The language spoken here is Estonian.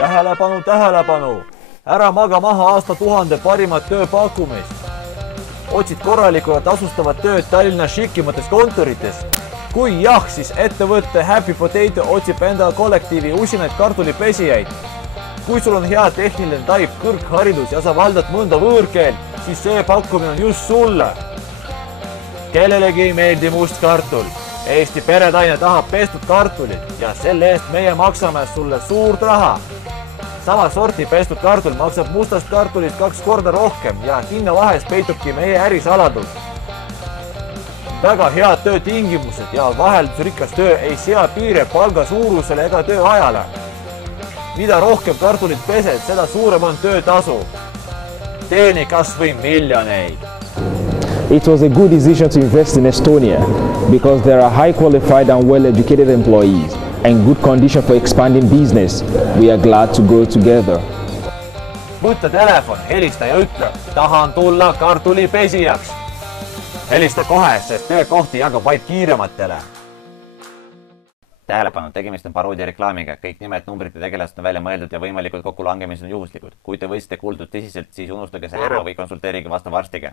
Tähelepanu, tähelepanu! Ära maga maha aastatuhande parimat tööpakkumist. Otsid korralikku ja tasustavat tööd Tallinna šikimates kontorites. Kui jah, siis ettevõtte Happy Potato otsib enda kollektiivi usinaid kartulipesijaid. Kui sul on hea tehniline taip, kõrgharidus ja sa valdad mõnda võõrkeel, siis see pakkumine on just sulle. Kellelegi ei meeldi must kartul. Eesti peretaine tahab pestud kartulit ja selle eest meie maksame sulle suurt raha. Sama sorti pestud kartul maksab mustast kartulist 2 korda rohkem ja hinnavahes peitubki meie ärisaladus. Väga head töötingimused ja vaheldusrikas töö ei sea piire palga suurusele ega tööajale. Mida rohkem kartulit pesed, seda suurem on töötasu. Teeni kas või miljoneid. It was a good decision to invest in Estonia because there are high qualified and well-educated employees and good condition for expanding business. We are glad to go together. Võtta telefon, helista ja ütle, tahan tulla kartulipesijaks. Helista kohe, sest töökohti jagab vaid kiirematele. Tähelepanu, tegemist on paroodia reklaamiga. Kõik nimed, numbrid ja tegelased on välja mõeldud ja võimalikud kokkulangemised on juhuslikud. Kui te võtsite kuuldud tõsiselt, siis unustage see ära või konsulteerige vastava arstiga.